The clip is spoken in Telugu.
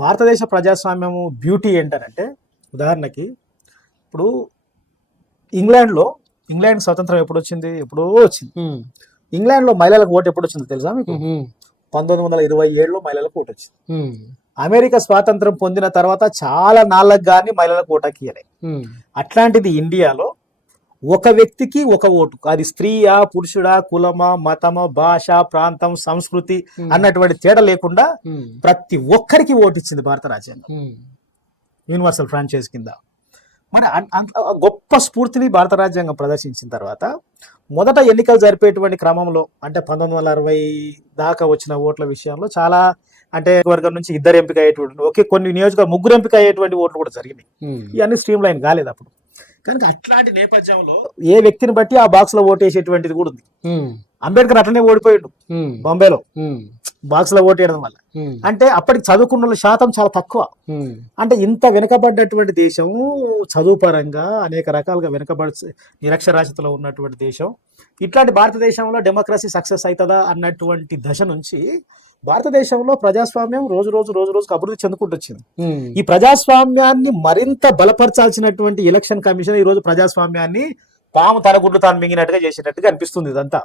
భారతదేశ ప్రజాస్వామ్యము బ్యూటీ ఏంటనంటే, ఉదాహరణకి ఇప్పుడు ఇంగ్లాండ్ స్వతంత్రం ఎప్పుడు వచ్చింది? ఎప్పుడో వచ్చింది. ఇంగ్లాండ్లో మహిళలకు ఓటు ఎప్పుడు వచ్చిందో తెలుసా మీకు? 1927లో మహిళలకు ఓటు వచ్చింది. అమెరికా స్వాతంత్రం పొందిన తర్వాత చాలా నాళ్ళకు కానీ మహిళలకు ఓటు హక్కు. అట్లాంటిది ఇండియాలో ఒక వ్యక్తికి ఒక ఓటు, అది స్త్రీయా, పురుషుడా, కులమా, మతమా, భాష, ప్రాంతం, సంస్కృతి అన్నటువంటి తేడా లేకుండా ప్రతి ఒక్కరికి ఓటు ఇచ్చింది భారత రాజ్యాంగం, యూనివర్సల్ ఫ్రాంచైజ్ కింద. మరి అంత గొప్ప స్ఫూర్తిని భారత రాజ్యాంగం ప్రదర్శించిన తర్వాత మొదట ఎన్నికలు జరిపేటువంటి క్రమంలో, అంటే 1960 దాకా వచ్చిన ఓట్ల విషయంలో చాలా, అంటే వర్గం నుంచి 2 ఎంపిక అయ్యేటువంటి, ఒకే కొన్ని నియోజకవర్గం 3 ఎంపిక అయ్యేటువంటి ఓట్లు కూడా జరిగినాయి. ఇవన్నీ స్ట్రీమ్ లైన్ కాలేదు అప్పుడు. కనుక అట్లాంటి నేపథ్యంలో ఏ వ్యక్తిని బట్టి ఆ బాక్స్ లో ఓటేసేటువంటిది కూడా ఉంది. అంబేద్కర్ అట్లనే ఓడిపోయాడు బాంబేలో, బాక్స్ లో ఓటేయడం వల్ల. అంటే అప్పటికి చదువుకున్న శాతం చాలా తక్కువ. అంటే ఇంత వెనుకబడ్డటువంటి దేశం, చదువు పరంగా అనేక రకాలుగా వెనుకబడి నిరక్షరాస్యతలో ఉన్నటువంటి దేశం, ఇట్లాంటి భారతదేశంలో డెమోక్రసీ సక్సెస్ అవుతుందా అన్నటువంటి దశ నుంచి భారతదేశంలో ప్రజాస్వామ్యం రోజు రోజుకు అభివృద్ధి చెందుకుంటూ వచ్చింది. ఈ ప్రజాస్వామ్యాన్ని మరింత బలపరచాల్సినటువంటి ఎలక్షన్ కమిషన్ ఈ రోజు ప్రజాస్వామ్యాన్ని పాము తన గుడ్లు తాను మింగినట్టుగా చేసేటట్టుగా అనిపిస్తుంది ఇదంతా.